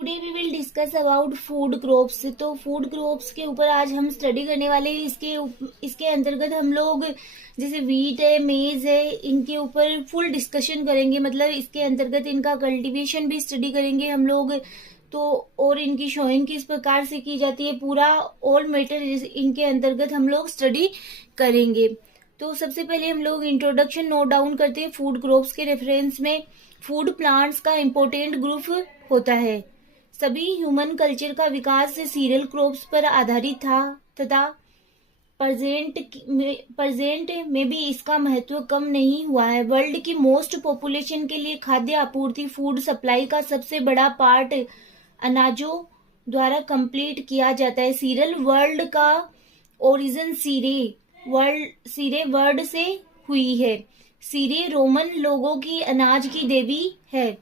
Today we will discuss about food crops. तो food crops के ऊपर आज हम स्टडी करने वाले हैं। इसके अंतर्गत हम लोग जैसे वीट है, मेज है, इनके ऊपर फुल डिस्कशन करेंगे। मतलब इसके अंतर्गत इनका कल्टीवेशन भी स्टडी करेंगे हम लोग। तो और इनकी शोइंग किस प्रकार से की जाती है, पूरा ऑल मैटर इनके अंतर्गत हम लोग स्टडी करेंगे। तो सबसे पहले हम लोग इंट्रोडक्शन नोट डाउन करते हैं फूड क्रॉप्स के रेफरेंस में। फूड प्लांट्स का इम्पोर्टेंट ग्रुप होता है। सभी ह्यूमन कल्चर का विकास सीरियल क्रॉप्स पर आधारित था तथा प्रेजेंट में भी इसका महत्व कम नहीं हुआ है। वर्ल्ड की मोस्ट पॉपुलेशन के लिए खाद्य आपूर्ति, फूड सप्लाई का सबसे बड़ा पार्ट अनाजों द्वारा कंप्लीट किया जाता है। सीरियल वर्ल्ड का ओरिजिन सीरे वर्ड से हुई है। सीरे रोमन लोगों की अनाज की देवी है।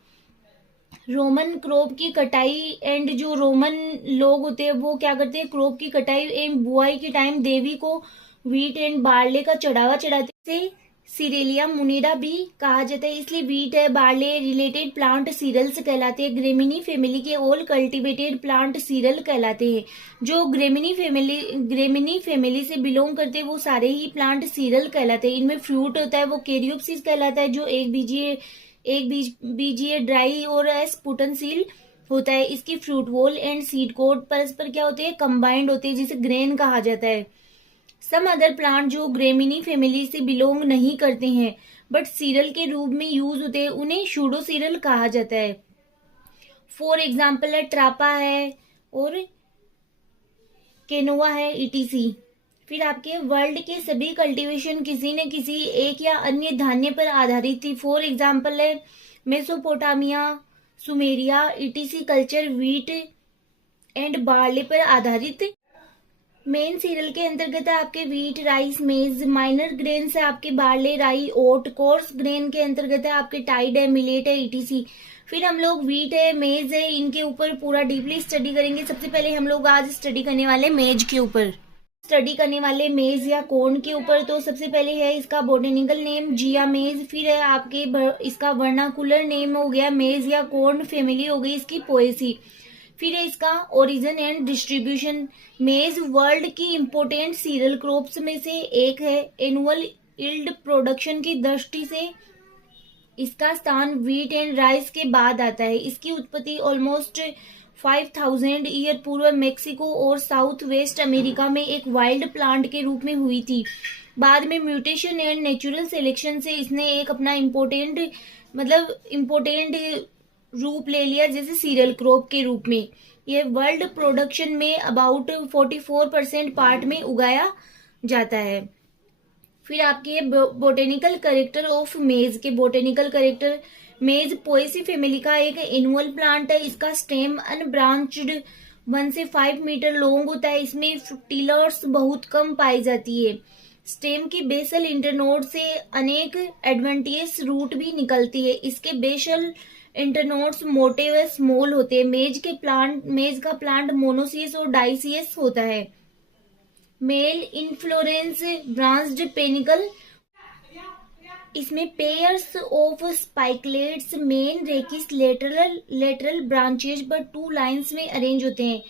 रोमन क्रॉप की कटाई एंड जो रोमन लोग होते हैं वो क्या करते हैं, क्रॉप की कटाई एवं बुआई के टाइम देवी को वीट एंड बार्ले का चढ़ावा चढ़ाते से सीरेलिया मुनीरा भी कहा जाता है। इसलिए वीट है, बार्ले रिलेटेड प्लांट सीरियल्स कहलाते हैं। ग्रेमिनी फैमिली के ऑल कल्टीवेटेड प्लांट सीरियल कहलाते हैं। जो ग्रेमिनी फैमिली से बिलोंग करते हैं वो सारे ही प्लांट सीरियल कहलाते हैं। इनमें फ्रूट होता है वो कैरियोप्सिस कहलाता है, जो एक बीजीय ड्राई और स्पुटनसील होता है। इसकी fruit wall and seed code परस्पर क्या होते हैं, कंबाइंड होते हैं, जिसे ग्रेन कहा जाता है। सम अदर प्लांट जो ग्रेमिनी फैमिली से बिलोंग नहीं करते हैं बट सीरियल के रूप में यूज होते हैं, उन्हें शूडो सीरियल कहा जाता है। फॉर एग्जाम्पल है ट्रापा है और केनोवा है, ईटीसी। फिर आपके वर्ल्ड के सभी कल्टीवेशन किसी न किसी एक या अन्य धान्य पर आधारित थी। फॉर एग्जाम्पल है Mesopotamia, Sumeria, etc culture wheat and barley पर आधारित। मेन सीरियल के अंतर्गत है आपके वीट, राइस, मेज। माइनर ग्रेन है आपके बार्ले, राई, ओट। कोर्स ग्रेन के अंतर्गत है आपके टाइड है, मिलेट है, ईटीसी। फिर हम लोग वीट है, मेज है, इनके ऊपर पूरा डीपली स्टडी करेंगे। सबसे पहले हम लोग आज स्टडी करने वाले मेज या कॉर्न के ऊपर। तो सबसे पहले है इसका बोटेनिकल नेम जिया मेज। फिर है आपके इसका वर्नाकुलर नेम हो गया मेज या कॉर्न। फैमिली हो गई इसकी पोएसी। फिर है इसका ओरिजिन एंड डिस्ट्रीब्यूशन। मेज वर्ल्ड की इम्पोर्टेंट सीरियल क्रॉप्स में से एक है। एनुअल यील्ड प्रोडक्शन की दृष्टि से इसका स्थान वीट एंड राइस के बाद आता है। इसकी उत्पत्ति ऑलमोस्ट 5000 ईयर पूर्व मेक्सिको और साउथ वेस्ट अमेरिका में एक वाइल्ड प्लांट के रूप में हुई थी। बाद में म्यूटेशन एंड नेचुरल सिलेक्शन से इसने एक अपना इम्पोर्टेंट रूप ले लिया, जैसे सीरियल क्रॉप के रूप में। यह वर्ल्ड प्रोडक्शन में अबाउट 44% पार्ट में उगाया जाता है। फिर आपके बोटेनिकल कैरेक्टर ऑफ मेज के बोटेनिकल कैरेक्टर। मेज पोएसी फैमिली का एक एनुअल प्लांट है। इसका स्टेम अनब्रांच्ड 1 से 5 मीटर लॉन्ग होता है। इसमें टिलर्स बहुत कम पाई जाती है। स्टेम की बेसल इंटरनोड से अनेक एडवेंटियस रूट भी निकलती है। इसके बेसल इंटरनोड्स मोटे व स्मॉल होते हैं। मेज का प्लांट मोनोसियस और डाइसियस होता है। Male inflorescence branched panicle. इसमें pairs of spikelets main rachis lateral branches पर 2 लाइंस में अरेंज होते हैं।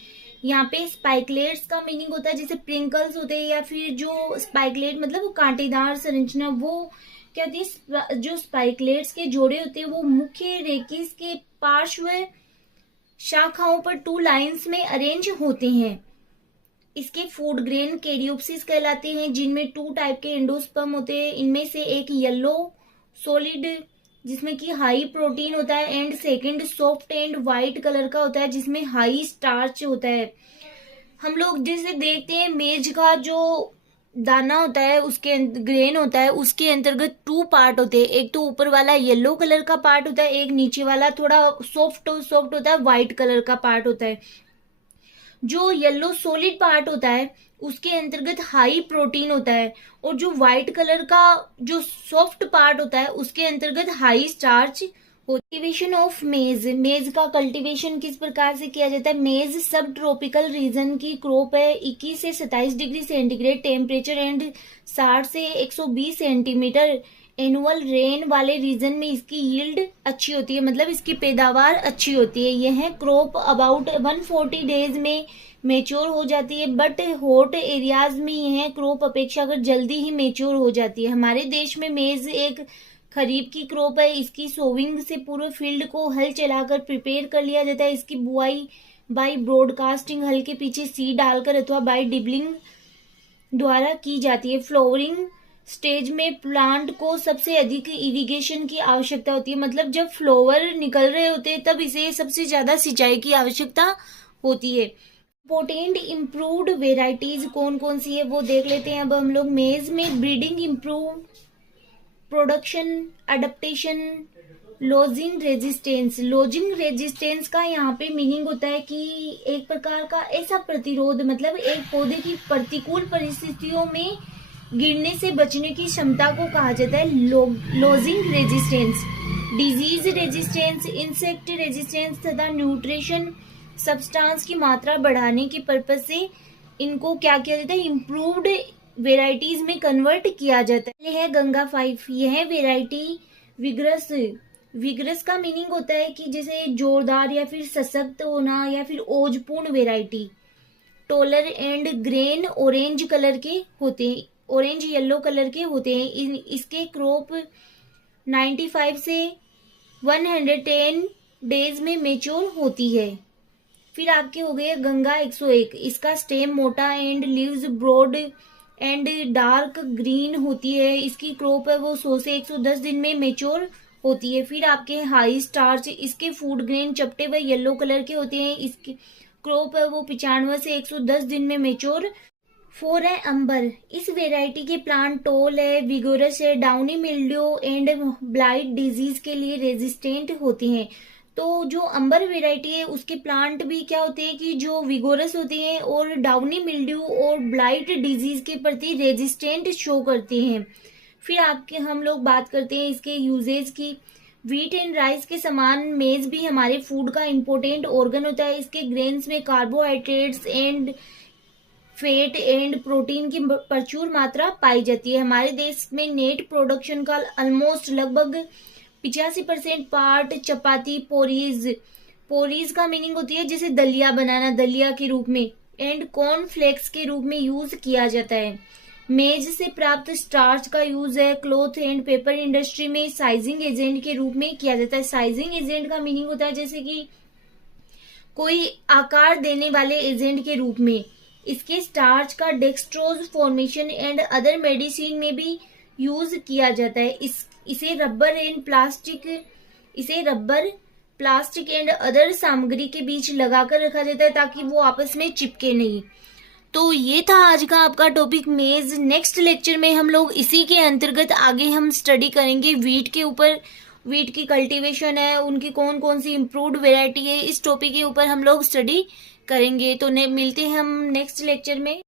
यहाँ पे स्पाइकलेट्स का मीनिंग होता है जैसे प्रिंकल्स होते हैं, या फिर जो स्पाइकलेट मतलब वो कांटेदार संरचना, वो क्या होती है, जो स्पाइकलेट्स के जोड़े होते हैं वो मुख्य रेकिस के पार्श्व शाखाओं पर 2 लाइंस में अरेंज होते हैं। इसके फूड ग्रेन कैरियोप्सिस कहलाते हैं, जिनमें 2 टाइप के एंडोस्पर्म होते हैं। इनमें से एक येलो सॉलिड जिसमें कि हाई प्रोटीन होता है, and second soft and white colour का होता है जिसमें हाई स्टार्च होता है। हम लोग जैसे देखते हैं मेज का जो दाना होता है, उसके ग्रेन होता है, उसके अंतर्गत 2 पार्ट होते हैं। एक तो ऊपर वाला येलो कलर का पार्ट होता है, एक नीचे वाला थोड़ा सॉफ्ट होता है, व्हाइट कलर का पार्ट होता है। जो येलो सॉलिड पार्ट होता है उसके अंतर्गत हाई प्रोटीन होता है, और जो व्हाइट कलर का जो सॉफ्ट पार्ट होता है उसके अंतर्गत हाई स्टार्च। कल्टीवेशन ऑफ मेज का कल्टीवेशन किस प्रकार से किया जाता है। मेज सब ट्रॉपिकल रीजन की क्रॉप है। 21 से 27 डिग्री सेंटीग्रेड टेम्परेचर एंड 60 से 120 सेंटीमीटर एनुअल रेन वाले रीजन में इसकी यील्ड अच्छी होती है, मतलब इसकी पैदावार अच्छी होती है। यह क्रॉप अबाउट 140 डेज में मेच्योर हो जाती है, बट हॉट एरियाज में यह क्रॉप अपेक्षाकृत जल्दी ही मेच्योर हो जाती है। हमारे देश में मेज एक खरीफ की क्रॉप है। इसकी सोविंग से पूरे फील्ड को हल चलाकर प्रिपेयर कर लिया जाता है। इसकी बुआई बाय ब्रॉडकास्टिंग, हल के पीछे सीड डालकर अथवा बाय डिबलिंग द्वारा की जाती है। फ्लावरिंग स्टेज में प्लांट को सबसे अधिक इरिगेशन की आवश्यकता होती है, मतलब जब फ्लावर निकल रहे होते हैं तब इसे सबसे ज्यादा सिंचाई की आवश्यकता होती है। इम्पोर्टेंट इम्प्रूव्ड वेराइटीज कौन कौन सी है वो देख लेते हैं अब हम लोग। मेज में breeding, improve production, adaptation, lodging resistance. Lodging resistance का यहाँ पे मीनिंग होता है कि एक प्रकार का ऐसा प्रतिरोध, मतलब एक पौधे की प्रतिकूल परिस्थितियों में गिरने से बचने की क्षमता को कहा जाता है lodging resistance. Disease resistance, insect resistance तथा न्यूट्रिशन सब्सटेंस की मात्रा बढ़ाने के पर्पज से इनको क्या किया जाता है, इम्प्रूव्ड वेराइटीज में कन्वर्ट किया जाता है। यह है गंगा 5। यह वेराइटी विग्रस, विग्रस का मीनिंग होता है कि जैसे जोरदार या फिर सशक्त होना या फिर ओजपूर्ण variety. Taller and grain orange colour के होते हैं, ऑरेंज येलो कलर के होते हैं। इसके क्रॉप 95 से 110 डेज में मेच्योर होती है। फिर आपके हो गए गंगा 101। इसका स्टेम मोटा and leaves broad and dark green होती है। इसकी क्रॉप है वो 100 से 110 दिन में मेच्योर होती है। फिर आपके हाई स्टार्च, इसके फूड ग्रेन चपटे व येलो कलर के होते हैं। इसकी क्रॉप है वो 95 से 110 दिन में मेच्योर। 4 है अंबर। इस वेराइटी के प्लांट टॉल है, विगोरस है, downy mildew and blight disease के लिए रेजिस्टेंट होते हैं। तो जो अंबर वेराइटी है उसके प्लांट भी क्या होते हैं कि जो विगोरस होते हैं और डाउनी मिल्ड्यू और ब्लाइट डिजीज के प्रति रेजिस्टेंट शो करते हैं। फिर आपके हम लोग बात करते हैं इसके यूजेज की। व्हीट एंड राइस के समान मेज भी हमारे फूड का इम्पोर्टेंट ऑर्गन होता है। इसके ग्रेन्स में carbohydrates and fat and protein की प्रचुर मात्रा पाई जाती है। हमारे देश में नेट प्रोडक्शन का ऑलमोस्ट लगभग 85% पार्ट चपाती, पोरीज, पोरीज का मीनिंग होती है जैसे दलिया बनाना, दलिया के रूप में, एंड कॉर्न फ्लेक्स के रूप में यूज किया जाता है। मेज से प्राप्त स्टार्च का यूज है क्लॉथ एंड पेपर इंडस्ट्री में साइजिंग एजेंट के रूप में किया जाता है। साइजिंग एजेंट का मीनिंग होता है जैसे कि कोई आकार देने वाले एजेंट के रूप में। इसके स्टार्च का dextrose formation and other medicine में भी यूज किया जाता है। इसे रबर, प्लास्टिक एंड अदर सामग्री के बीच लगाकर रखा जाता है ताकि वो आपस में चिपके नहीं। तो ये था आज का आपका टॉपिक मेज। नेक्स्ट लेक्चर में हम लोग इसी के अंतर्गत आगे हम स्टडी करेंगे वीट के ऊपर। वीट की कल्टीवेशन है, उनकी कौन कौन सी इम्प्रूव्ड वेराइटी है, इस टॉपिक के ऊपर हम लोग स्टडी करेंगे। तो मिलते हैं हम नेक्स्ट लेक्चर में।